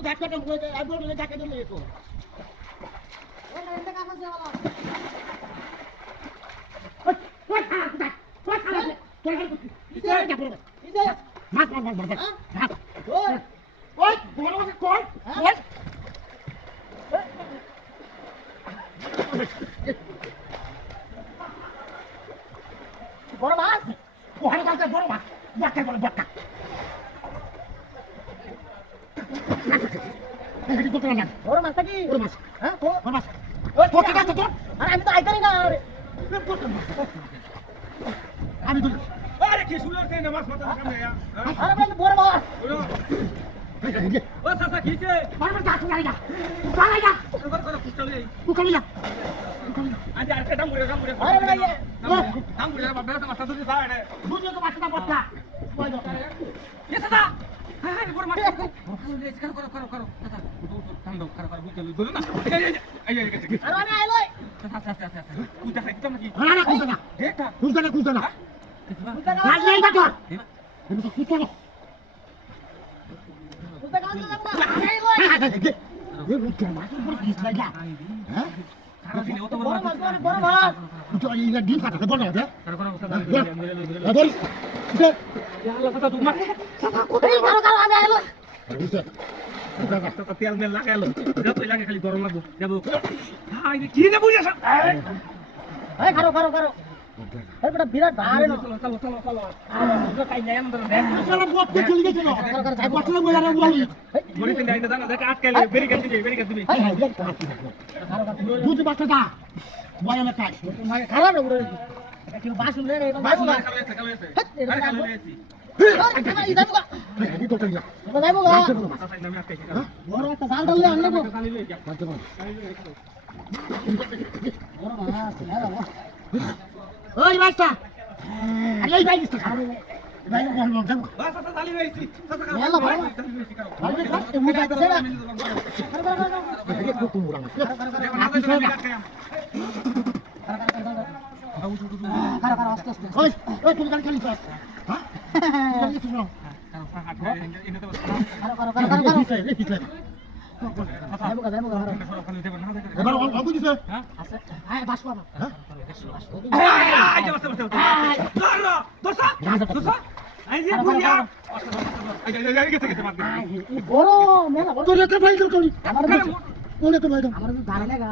তুই ধাক্কাটা বলে আই বলে ধাক্কা দিলে তো ওই না এতে কাছে যাওয়া ওই বড় মাছ ওখানে কালকে বড় মাছ বটকা বড় বটকা বড় মাছটা কি বড় মাছ হ্যাঁ বড় মাছ ওই কোটি কাছে তো আরে আমি তো আইতারি না আরে আমি তো আরে কি সুন্দর সেই নামাজ পড়তে সামনে আরে বড় বড় মাছ ও সাসা কিছে বড় মাছ কাছে যাই না কালাই না করে পুষ্টলে কুকালি না আজ আর কেডা মুরে আরে বড় ইয়ে কাম করে বাবা তো মাথা ধরে সাড়ে বুঝো তো মাছটা বটকা ওই দাও এ সাসা হ্যাঁ বড় মাছ করো সাসা কাম দাও করো বুঝলে ধরো না এই গেছে আরে আমি আইলই সাসা তুই দেখা দিতাম নাকি না না কুলতা না এটা কুলতা না ভাই এই বাটো আমি তো কুলতা না কুলতা গাল না আমি আইলই এই বুঝছ মাছ পুরো কিস লাগা হ্যাঁ বড় মাছ তো এই ডিম কাটা বড় না আদর আল্লাহ কথা তোমার সাসা কোথায় কারো আমি আইলই তো তেল মেল লাগাইলো যত লাগে খালি গরম লাগবো যাবো হ্যাঁ কি না বুঝাছ এই কারো এই বড় বিরাট ভারে না চলো তো কাই নাই আমাদের দেখ আসলে বট চলে গেছে না কারো যাই বটলে বইরা না উড়াই মরি তিন আইনা জানা দেখ আটকাইলে বেরি কাট দিবি এই দুধ বাচ্চা দা বয়া না কাজ খারাপ না উড়াই কি বাস উড়লে রে বাস না এই যাবো গা এই তো তাই যাবো গা বড় একটা জাল ধরলে আনলে গো বড় মাছ ওই বাচ্চা আরে এই বাইস্তা খাবে ভাই বল যাবো সাসা চালি হইছি সাসা কারো ভালো ভালো ভালো কাজ এমন যাইতেছে না ওই তুমি গান খালি হ্যাঁ এবার অল্প দিছে হ্যাঁ আছে হ্যাঁ বাস পাবা হ্যাঁ বড় মেলা বড় রেতে ভাই তো করি আমার বলে তো ভাই আমার গাড়ি লাগা